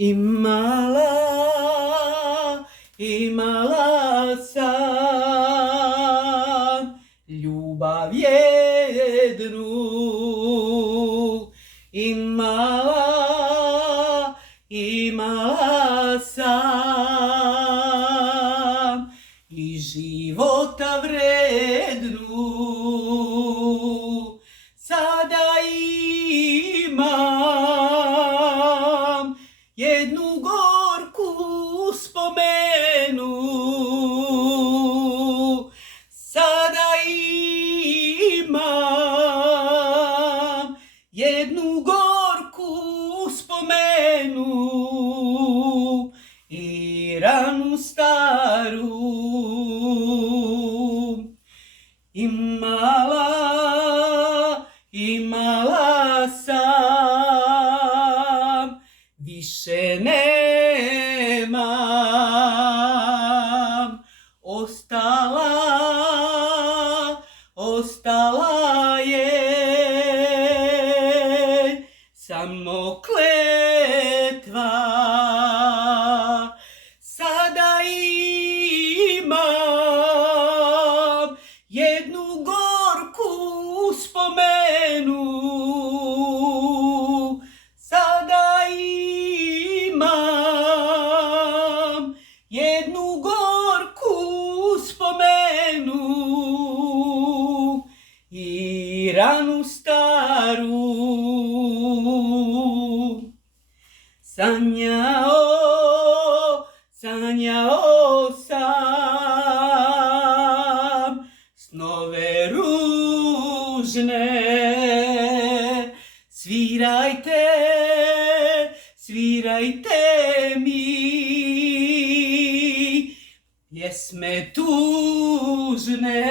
Imala sam ljubav jednu, imala sam i života vrednu. Sada imam jednu gorku spomenu. Sada imam jednu gorku spomenu i ranu staru. Imala sam, više nemam. Ostala je samo kletva. Sada imam jednu gorku spomenu. Sada imam jednu gorku spomenu i ranu staru. Sanjao sam snove ružne. Svirajte mi pjesme tužne.